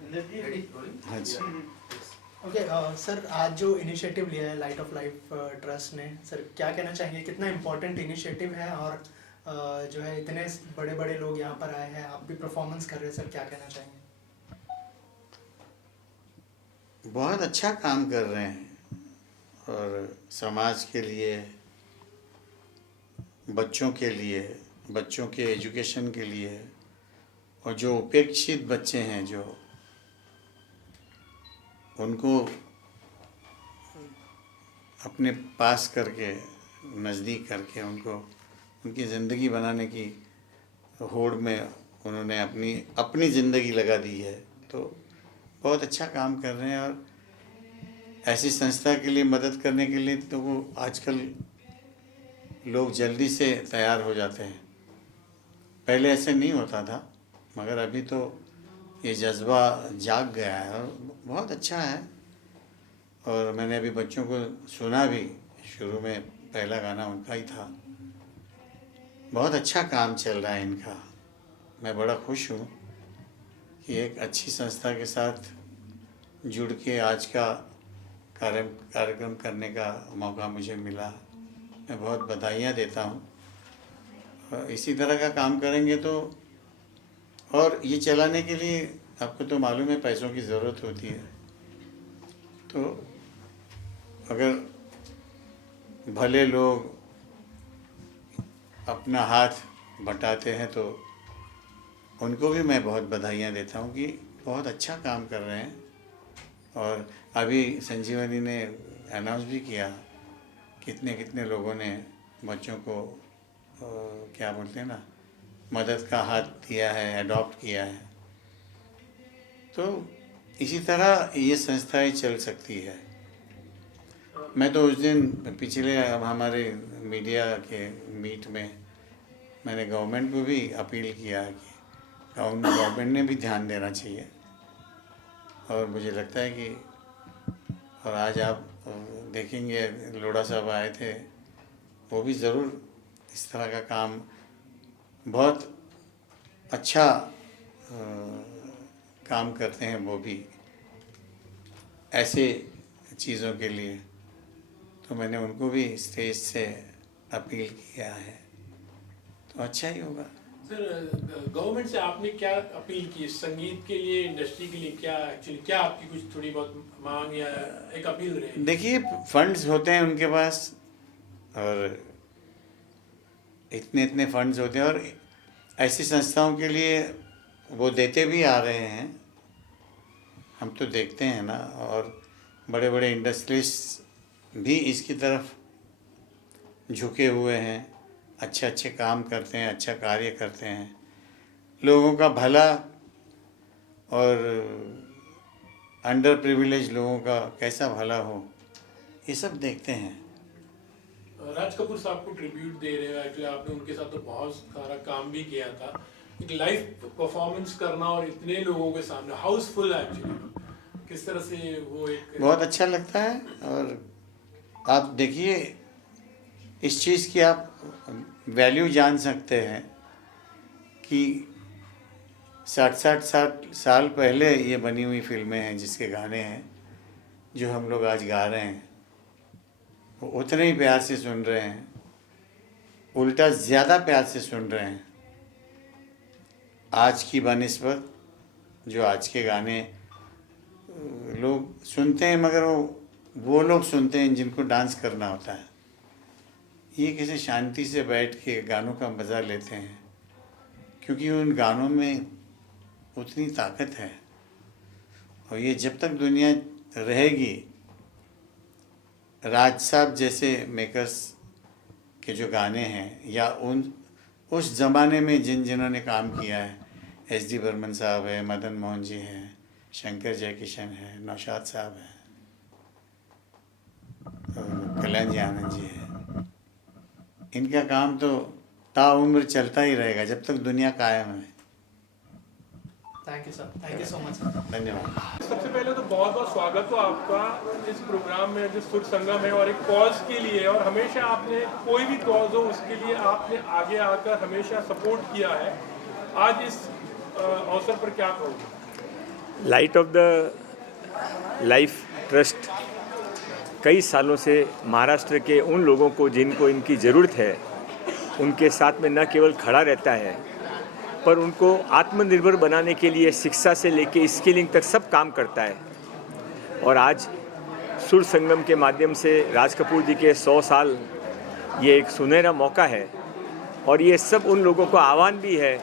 हाँ जी। Okay sir, आज जो इनिशिएटिव लिया है लाइट ऑफ लाइफ ट्रस्ट ने, सर क्या कहना चाहेंगे, कितना इम्पोर्टेंट इनिशिएटिव है? और जो है इतने बड़े बड़े लोग यहाँ पर आए हैं, आप भी परफॉर्मेंस कर रहे हैं, सर क्या कहना चाहेंगे? बहुत अच्छा काम कर रहे हैं और समाज के लिए, बच्चों के लिए, बच्चों के एजुकेशन के लिए, और जो उपेक्षित बच्चे हैं, जो उनको अपने पास करके, नज़दीक करके, उनको उनकी ज़िंदगी बनाने की होड़ में उन्होंने अपनी ज़िंदगी लगा दी है। तो बहुत अच्छा काम कर रहे हैं। और ऐसी संस्था के लिए मदद करने के लिए तो वो आजकल लोग जल्दी से तैयार हो जाते हैं। पहले ऐसे नहीं होता था, मगर अभी तो ये जज्बा जाग गया है और बहुत अच्छा है। और मैंने अभी बच्चों को सुना भी, शुरू में पहला गाना उनका ही था। बहुत अच्छा काम चल रहा है इनका। मैं बड़ा खुश हूँ कि एक अच्छी संस्था के साथ जुड़ के आज का कार्यक्रम करने का मौका मुझे मिला। मैं बहुत बधाइयाँ देता हूँ। और इसी तरह का काम करेंगे तो, और ये चलाने के लिए आपको तो मालूम है पैसों की ज़रूरत होती है। तो अगर भले लोग अपना हाथ बटाते हैं तो उनको भी मैं बहुत बधाइयाँ देता हूँ कि बहुत अच्छा काम कर रहे हैं। और अभी संजीवनी ने अनाउंस भी किया कितने कितने लोगों ने बच्चों को क्या बोलते हैं ना, मदद का हाथ दिया है, अडॉप्ट किया है। तो इसी तरह ये संस्थाएं चल सकती है। मैं तो उस दिन पिछले हमारे मीडिया के मीट में मैंने गवर्नमेंट को भी अपील किया कि गवर्नमेंट ने भी ध्यान देना चाहिए। और मुझे लगता है कि, और आज आप देखेंगे लोढ़ा साहब आए थे, वो भी ज़रूर इस तरह का काम बहुत अच्छा काम करते हैं वो भी ऐसे चीज़ों के लिए। तो मैंने उनको भी स्टेज से अपील किया है, तो अच्छा ही होगा। सर, गवर्नमेंट से आपने क्या अपील की संगीत के लिए, इंडस्ट्री के लिए? क्या एक्चुअली क्या आपकी कुछ थोड़ी बहुत मांग या एक अपील रही? देखिए, फंड्स होते हैं उनके पास और इतने इतने फंड्स होते हैं, और ऐसी संस्थाओं के लिए वो देते भी आ रहे हैं। हम तो देखते हैं ना, और बड़े बड़े इंडस्ट्रियलिस्ट भी इसकी तरफ झुके हुए हैं, अच्छे अच्छे काम करते हैं, अच्छा कार्य करते हैं, लोगों का भला और अंडर प्रिविलेज लोगों का कैसा भला हो, ये सब देखते हैं। राज कपूर साहब को ट्रिब्यूट दे रहे हो, एक्चुअली आपने उनके साथ तो बहुत सारा काम भी किया था। एक लाइव परफॉर्मेंस करना और इतने लोगों के सामने, हाउसफुल एक्चुअली, किस तरह से वो एक बहुत अच्छा लगता है। और आप देखिए, इस चीज़ की आप वैल्यू जान सकते हैं कि 60 साल पहले ये बनी हुई फिल्में हैं, जिसके गाने हैं जो हम लोग आज गा रहे हैं, वो उतने ही प्यार से सुन रहे हैं, उल्टा ज़्यादा प्यार से सुन रहे हैं आज की बनिस्बत। जो आज के गाने लोग सुनते हैं, मगर वो लोग सुनते हैं जिनको डांस करना होता है। ये किसी शांति से बैठ के गानों का मज़ा लेते हैं, क्योंकि उन गानों में उतनी ताकत है। और ये जब तक दुनिया रहेगी, राज साहब जैसे मेकर्स के जो गाने हैं, या उस ज़माने में जिन्होंने काम किया है, एस डी बर्मन साहब है, मदन मोहन जी हैं, शंकर जयकिशन है, नौशाद साहब हैं, कल्याण जी आनंद जी हैं, इनका काम तो ताउम्र चलता ही रहेगा जब तक दुनिया कायम है। Thank you sir, thank you so much sir. धन्यवाद। सबसे पहले तो बहुत बहुत स्वागत हो आपका इस प्रोग्राम में जो सुर संगम है, और एक कॉज के लिए, और हमेशा आपने कोई भी कॉज हो उसके लिए आपने आगे आकर हमेशा सपोर्ट किया है। आज इस अवसर पर क्या कहोगे? Light of the life trust कई सालों से महाराष्ट्र के उन लोगों को जिनको इनकी ज़रूरत है उनके साथ में न केवल खड़ा रहता है पर उनको आत्मनिर्भर बनाने के लिए शिक्षा से लेके स्किलिंग तक सब काम करता है। और आज सुर संगम के माध्यम से राज कपूर जी के 100 साल ये एक सुनहरा मौका है और ये सब उन लोगों को आह्वान भी है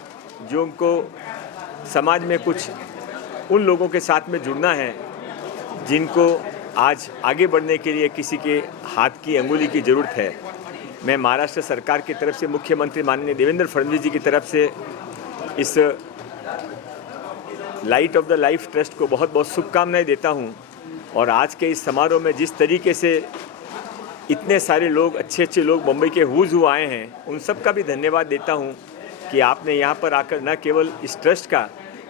जो उनको समाज में कुछ उन लोगों के साथ में जुड़ना है जिनको आज आगे बढ़ने के लिए किसी के हाथ की अंगुली की ज़रूरत है। मैं महाराष्ट्र सरकार की तरफ से मुख्यमंत्री माननीय देवेंद्र फडणवीस जी की तरफ से इस light of the life trust को बहुत बहुत शुभकामनाएं देता हूं। और आज के इस समारोह में जिस तरीके से इतने सारे लोग अच्छे लोग मुंबई के हुज आए हैं उन सब का भी धन्यवाद देता हूं कि आपने यहां पर आकर न केवल इस ट्रस्ट का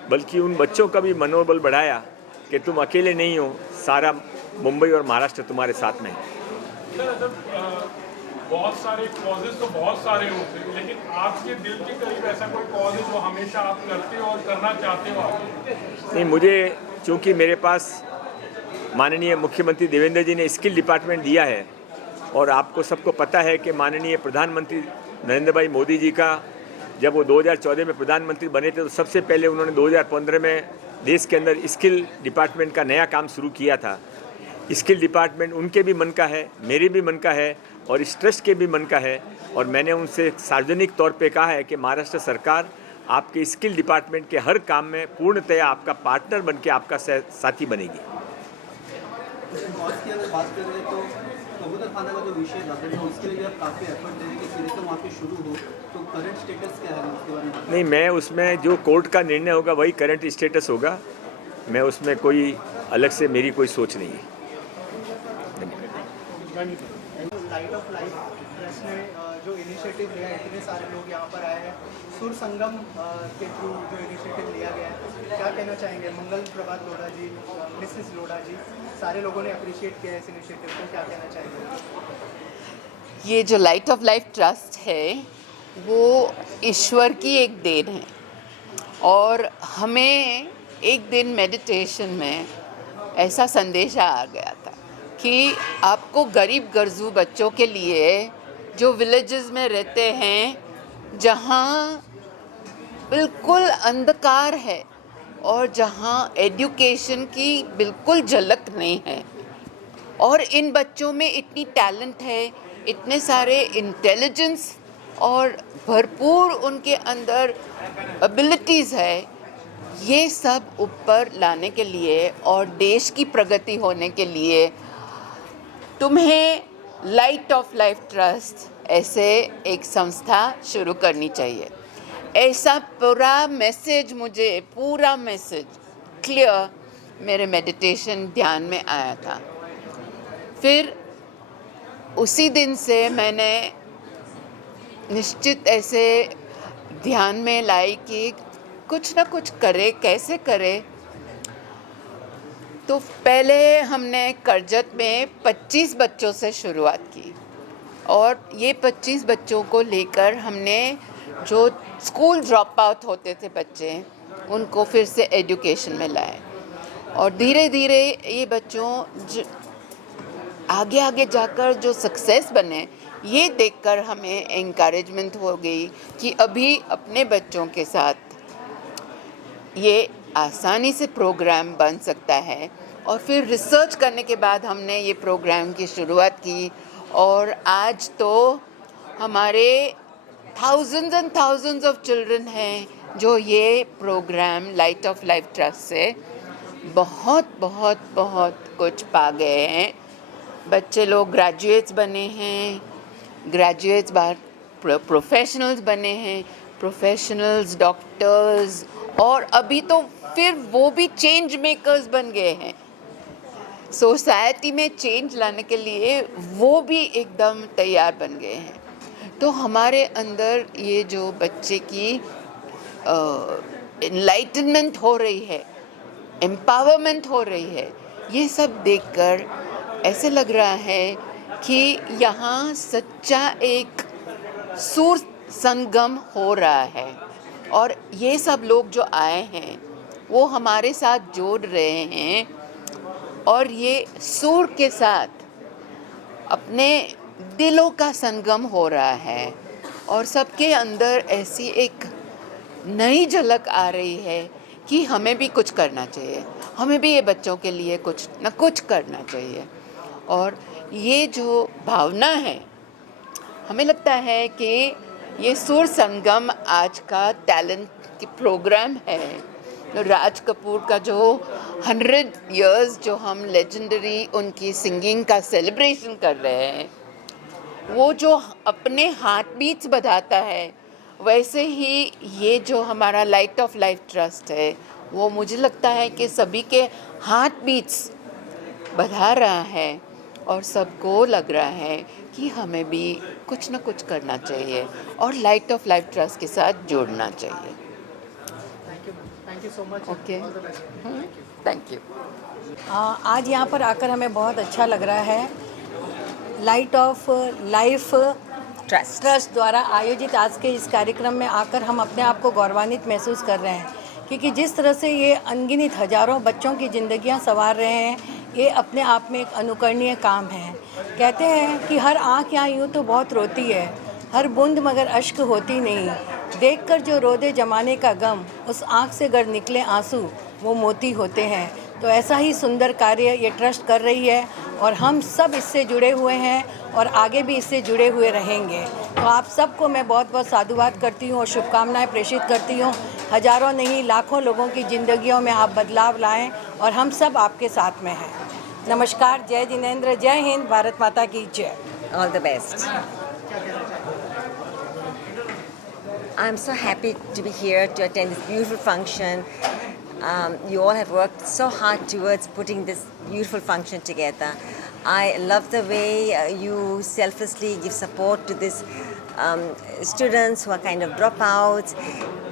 बल्कि उन बच्चों का भी मनोबल बढ़ाया कि तुम अकेले नहीं हो, सारा मुंबई और महाराष्ट्र तुम्हारे साथ में है। बहुत सारे कॉजेज तो बहुत सारे होते हैं, लेकिन आपके दिल के करीब ऐसा कोई कॉज है जो हमेशा आप करते हो और करना चाहते हो आगे? नहीं, मुझे चूँकि मेरे पास माननीय मुख्यमंत्री देवेंद्र जी ने स्किल डिपार्टमेंट दिया है और आपको सबको पता है कि माननीय प्रधानमंत्री नरेंद्र भाई मोदी जी का जब वो 2014 में प्रधानमंत्री बने थे तो सबसे पहले उन्होंने 2015 में देश के अंदर स्किल डिपार्टमेंट का नया काम शुरू किया था। स्किल डिपार्टमेंट उनके भी मन का है, मेरे भी मन का है और इस ट्रस्ट के भी मन का है। और मैंने उनसे सार्वजनिक तौर पे कहा है कि महाराष्ट्र सरकार आपके स्किल डिपार्टमेंट के हर काम में पूर्णतया आपका पार्टनर बन के आपका साथी बनेगी। कॉस्ट की अगर बात करें तो कबूतर खाना का जो विषय था तो उसके लिए आप काफ़ी एफर्ट दे रहे हैं कि सिरे से वहाँ पे शुरू हो, तो करंट स्टेटस क्या है उसके बारे में? नहीं, मैं उसमें जो कोर्ट का निर्णय होगा वही करंट स्टेटस होगा, मैं उसमें कोई अलग से मेरी कोई सोच नहीं है। लाइट ऑफ लाइफ ट्रस्ट ने जो इनिशिएटिव लिया है, इतने सारे लोग यहाँ पर आए हैं, सुर संगम के थ्रू जो इनिशिएटिव लिया गया है, क्या कहना चाहेंगे? मंगल प्रभात लोढ़ा जी, मिसेस लोढ़ा जी, सारे लोगों ने अप्रिशिएट किया है इस इनिशिएटिव को, क्या कहना चाहेंगे? ये जो लाइट ऑफ लाइफ ट्रस्ट है वो ईश्वर की एक देन है और हमें एक दिन मेडिटेशन में ऐसा संदेश आ गया था कि आपको गरीब गर्जू बच्चों के लिए जो विलेजेस में रहते हैं, जहाँ बिल्कुल अंधकार है और जहाँ एजुकेशन की बिल्कुल झलक नहीं है, और इन बच्चों में इतनी टैलेंट है, इतने सारे इंटेलिजेंस और भरपूर उनके अंदर एबिलिटीज़ है, ये सब ऊपर लाने के लिए और देश की प्रगति होने के लिए तुम्हें लाइट ऑफ लाइफ ट्रस्ट ऐसे एक संस्था शुरू करनी चाहिए। ऐसा पूरा मैसेज क्लियर मेरे मेडिटेशन ध्यान में आया था। फिर उसी दिन से मैंने निश्चित ऐसे ध्यान में लाई कि कुछ ना कुछ करे, कैसे करे। तो पहले हमने करजत में 25 बच्चों से शुरुआत की और ये 25 बच्चों को लेकर हमने जो स्कूल ड्रॉप आउट होते थे बच्चे, उनको फिर से एजुकेशन में लाए और धीरे धीरे ये बच्चों आगे जाकर जो सक्सेस बने, ये देखकर हमें एनकरेजमेंट हो गई कि अभी अपने बच्चों के साथ ये आसानी से प्रोग्राम बन सकता है। और फिर रिसर्च करने के बाद हमने ये प्रोग्राम की शुरुआत की और आज तो हमारे thousands and thousands of children हैं जो ये programme light of life trust से बहुत कुछ पा गए हैं। बच्चे लोग ग्रेजुएट्स बने हैं, ग्रेजुएट्स बाद प्रोफेशनल्स बने हैं, प्रोफेशनल्स डॉक्टर्स, और अभी तो फिर वो भी चेंज मेकर्स बन गए हैं। सोसाइटी में चेंज लाने के लिए वो भी एकदम तैयार बन गए हैं। तो हमारे अंदर ये जो बच्चे की एनलाइटनमेंट हो रही है, एम्पावरमेंट हो रही है, ये सब देखकर ऐसे लग रहा है कि यहाँ सच्चा एक सुर संगम हो रहा है। और ये सब लोग जो आए हैं वो हमारे साथ जोड़ रहे हैं और ये सुर के साथ अपने दिलों का संगम हो रहा है और सबके अंदर ऐसी एक नई झलक आ रही है कि हमें भी कुछ करना चाहिए, हमें भी ये बच्चों के लिए कुछ न कुछ करना चाहिए। और ये जो भावना है, हमें लगता है कि ये सुर संगम आज का टैलेंट की प्रोग्राम है। तो राज कपूर का जो 100 इयर्स जो हम लेजेंडरी उनकी सिंगिंग का सेलिब्रेशन कर रहे हैं, वो जो अपने हार्ट बीट्स बढ़ाता है, वैसे ही ये जो हमारा लाइट ऑफ लाइफ ट्रस्ट है, वो मुझे लगता है कि सभी के हार्ट बीट्स बढ़ा रहा है और सबको लग रहा है कि हमें भी कुछ न कुछ करना चाहिए और लाइट ऑफ लाइफ ट्रस्ट के साथ जोड़ना चाहिए। Thank you so much. Okay, thank you. आज यहाँ पर आकर हमें बहुत अच्छा लग रहा है। लाइट ऑफ लाइफ ट्रस्ट द्वारा आयोजित आज के इस कार्यक्रम में आकर हम अपने आप को गौरवान्वित महसूस कर रहे हैं, क्योंकि जिस तरह से ये अनगिनत हजारों बच्चों की ज़िंदगियाँ संवार रहे हैं, ये अपने आप में एक अनुकरणीय काम है। कहते हैं कि हर आँख यहाँ यूँ तो बहुत रोती है, हर बूंद मगर अश्क होती नहीं। देखकर जो रोदे जमाने का गम, उस आँख से गर निकले आंसू वो मोती होते हैं। तो ऐसा ही सुंदर कार्य ये ट्रस्ट कर रही है और हम सब इससे जुड़े हुए हैं और आगे भी इससे जुड़े हुए रहेंगे। तो आप सबको मैं बहुत बहुत साधुवाद करती हूँ और शुभकामनाएं प्रेषित करती हूँ। हजारों नहीं लाखों लोगों की ज़िंदगियों में आप बदलाव लाएं और हम सब आपके साथ में हैं। नमस्कार, जय जिनेंद्र, जय हिंद, भारत माता की जय। All the best. I'm so happy to be here to attend this beautiful function. You all have worked so hard towards putting this beautiful function together. I love the way you selflessly give support to these students who are kind of dropouts.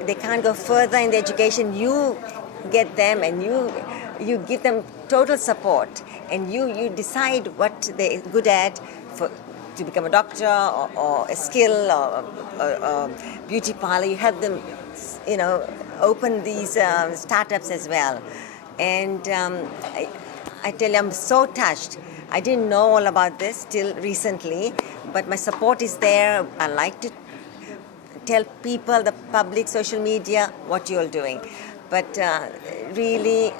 They can't go further in the education. You get them and you give them total support, and you decide what they're good at to become a doctor or a skill or a beauty parlor. You have them, open these startups as well. And I tell you, I'm so touched. I didn't know all about this till recently, but my support is there. I like to tell people, the public, social media, what you're doing. But really,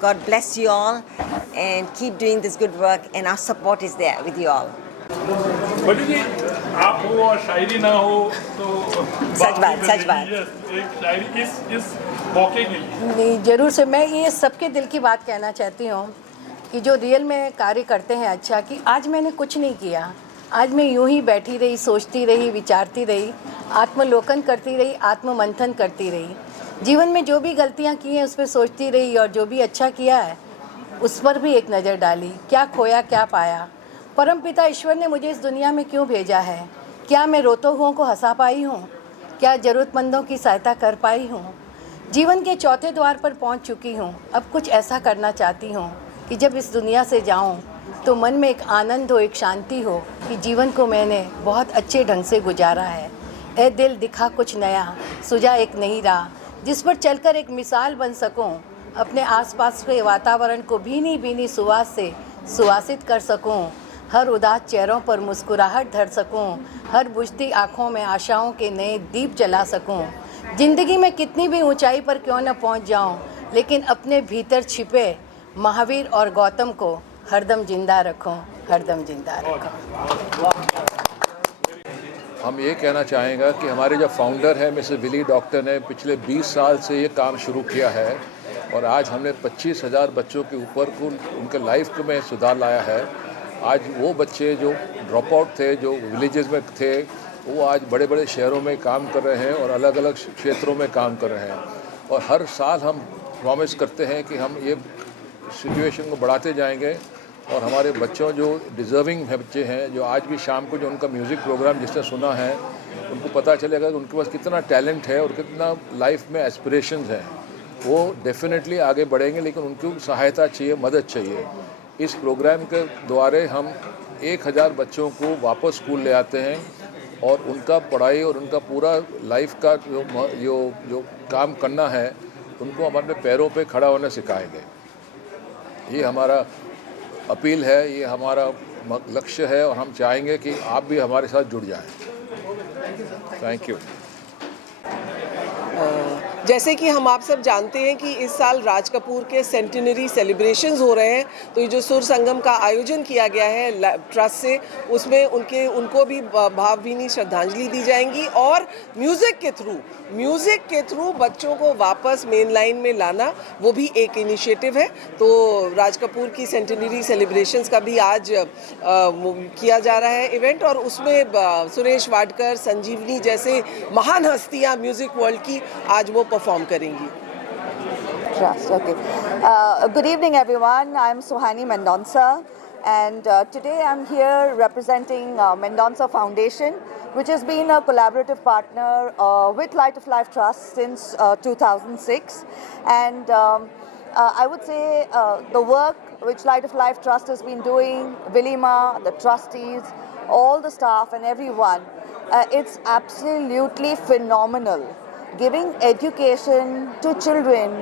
God bless you all and keep doing this good work, and our support is there with you all. बड़ी जी, आप हो और शायरी ना हो तो सच बात। एक शायरी इस मौके के लिए नहीं, ज़रूर से मैं ये सबके दिल की बात कहना चाहती हूँ कि जो रियल में कार्य करते हैं अच्छा, कि आज मैंने कुछ नहीं किया, आज मैं यूं ही बैठी रही, सोचती रही, विचारती रही, आत्मलोकन करती रही, आत्ममंथन करती रही। जीवन में जो भी गलतियाँ की हैं उस पर सोचती रही और जो भी अच्छा किया है उस पर भी एक नज़र डाली। क्या खोया क्या पाया, परमपिता ईश्वर ने मुझे इस दुनिया में क्यों भेजा है, क्या मैं रोते हुओं को हंसा पाई हूँ, क्या ज़रूरतमंदों की सहायता कर पाई हूँ। जीवन के चौथे द्वार पर पहुँच चुकी हूँ। अब कुछ ऐसा करना चाहती हूँ कि जब इस दुनिया से जाऊँ तो मन में एक आनंद हो, एक शांति हो कि जीवन को मैंने बहुत अच्छे ढंग से गुजारा है। ए दिल दिखा कुछ नया, सुझा एक नई राह, जिस पर चलकर एक मिसाल बन सकूं, अपने आसपास के वातावरण को भीनी भीनी सुवास से सुवासित कर सकूं, हर उदास चेहरों पर मुस्कुराहट धर सकूं, हर बुझती आँखों में आशाओं के नए दीप जला सकूं। ज़िंदगी में कितनी भी ऊंचाई पर क्यों न पहुंच जाऊं, लेकिन अपने भीतर छिपे महावीर और गौतम को हरदम जिंदा रखूं, हरदम जिंदा रखूं। हम ये कहना चाहेंगे कि हमारे जो फाउंडर हैं मिस्टर विली डॉक्टर ने पिछले 20 साल से ये काम शुरू किया है और आज हमने 25,000 बच्चों के ऊपर को उनके लाइफ में सुधार लाया है। आज वो बच्चे जो ड्रॉप आउट थे, जो विलेजेस में थे, वो आज बड़े बड़े शहरों में काम कर रहे हैं और अलग अलग क्षेत्रों में काम कर रहे हैं। और हर साल हम प्रॉमिस करते हैं कि हम ये सिचुएशन को बढ़ाते जाएंगे और हमारे बच्चों जो डिज़र्विंग बच्चे हैं, जो आज भी शाम को जो उनका म्यूज़िक प्रोग्राम जिसने सुना है, उनको पता चलेगा कि उनके पास कितना टैलेंट है और कितना लाइफ में एस्पिरेशंस हैं। वो डेफिनेटली आगे बढ़ेंगे, लेकिन उनको सहायता चाहिए, मदद चाहिए। इस प्रोग्राम के द्वारा हम 1000 बच्चों को वापस स्कूल ले आते हैं और उनका पढ़ाई और उनका पूरा लाइफ का जो काम करना है उनको हम अपने पैरों पे खड़ा होने सिखाएंगे। ये हमारा अपील है, ये हमारा लक्ष्य है और हम चाहेंगे कि आप भी हमारे साथ जुड़ जाएं। Thank you. जैसे कि हम आप सब जानते हैं कि इस साल राज कपूर के सेंटिनरी सेलिब्रेशंस हो रहे हैं, तो ये जो सुर संगम का आयोजन किया गया है ट्रस्ट से, उसमें उनको भी भावभीनी श्रद्धांजलि दी जाएंगी और म्यूज़िक के थ्रू बच्चों को वापस मेन लाइन में लाना, वो भी एक इनिशिएटिव है। तो राज कपूर की सेंटिनरी सेलिब्रेशंस का भी आज किया जा रहा है इवेंट, और उसमें सुरेश वाडकर, संजीवनी जैसे महान हस्तियाँ म्यूज़िक वर्ल्ड की आज वो परफॉर्म करेंगी। Trust, okay. Good evening, everyone. I'm Suhani Mendonca, and today I'm here representing Mendonca Foundation, which has been a collaborative partner with Light of Life Trust since 2006. And I would say the work which Light of Life Trust has been doing, Vilima, the trustees, all the staff and everyone, it's absolutely phenomenal. Giving education to children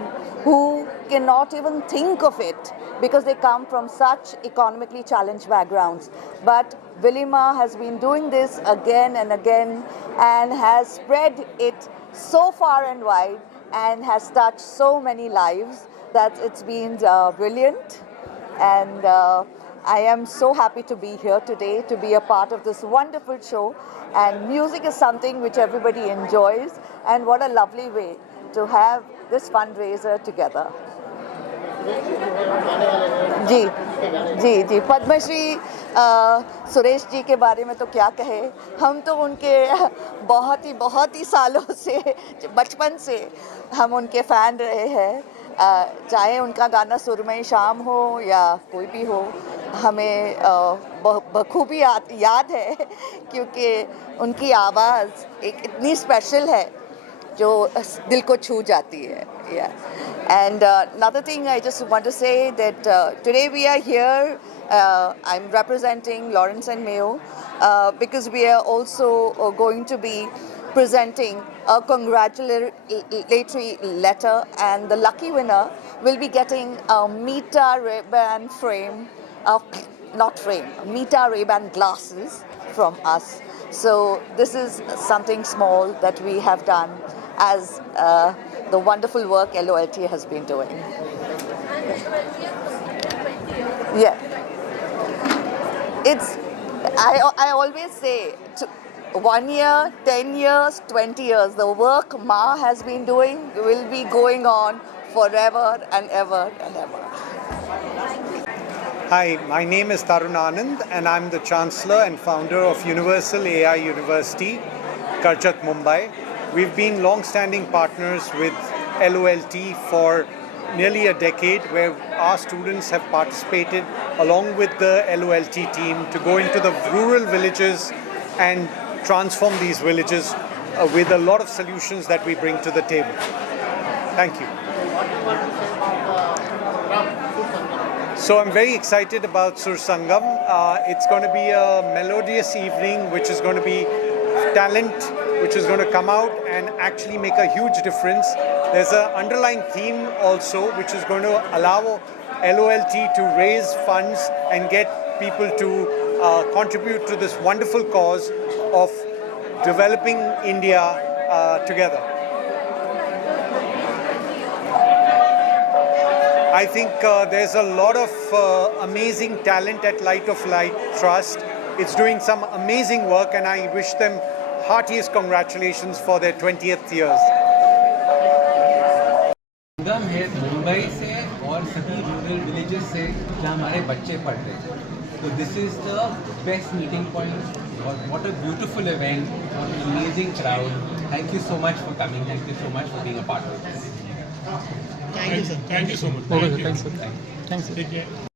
who cannot even think of it because they come from such economically challenged backgrounds. But Vilima has been doing this again and again and has spread it so far and wide and has touched so many lives that it's been brilliant. And I am so happy to be here today, to be a part of this wonderful show. And music is something which everybody enjoys, and what a lovely way to have this fundraiser together. जी जी जी पद्मश्री सुरेश जी के बारे में तो क्या कहे, हम तो उनके बहुत ही सालों से, बचपन से हम उनके फ़ैन रहे हैं। चाहे उनका गाना सुरमई शाम हो या कोई भी हो, हमें बखूबी याद है, क्योंकि उनकी आवाज़ एक इतनी स्पेशल है जो दिल को छू जाती है। And another thing I just want to say that today we are here, I'm representing Lawrence and Mayo because we are also going to be presenting a congratulatory letter, and the lucky winner will be getting a Meta Ray-Ban Meta Ray-Ban glasses from us. So this is something small that we have done as the wonderful work LOLT has been doing. Yeah. I always say, 1 year, 10 years, 20 years, the work Ma has been doing will be going on forever and ever and ever. Hi, my name is Tarun Anand, and I'm the Chancellor and founder of Universal AI University, Karjat, Mumbai. We've been long-standing partners with LOLT for nearly a decade, where our students have participated along with the LOLT team to go into the rural villages and transform these villages with a lot of solutions that we bring to the table. Thank you. So I'm very excited about Sur Sangam. It's going to be a melodious evening, which is going to be talent, which is going to come out and actually make a huge difference. There's an underlying theme also, which is going to allow LOLT to raise funds and get people to contribute to this wonderful cause of developing India together. I think there's a lot of amazing talent at Light of Life Trust. It's doing some amazing work, and I wish them heartiest congratulations for their 20th years. संगम है मुंबई से और सभी rural villages से जहाँ हमारे बच्चे पढ़ रहे हैं, तो this is the best meeting point. What a beautiful event, what an amazing crowd. Thank you so much for coming. Thank you so much for being a part of this. Thank you so much. Thank you. Thanks. Take care.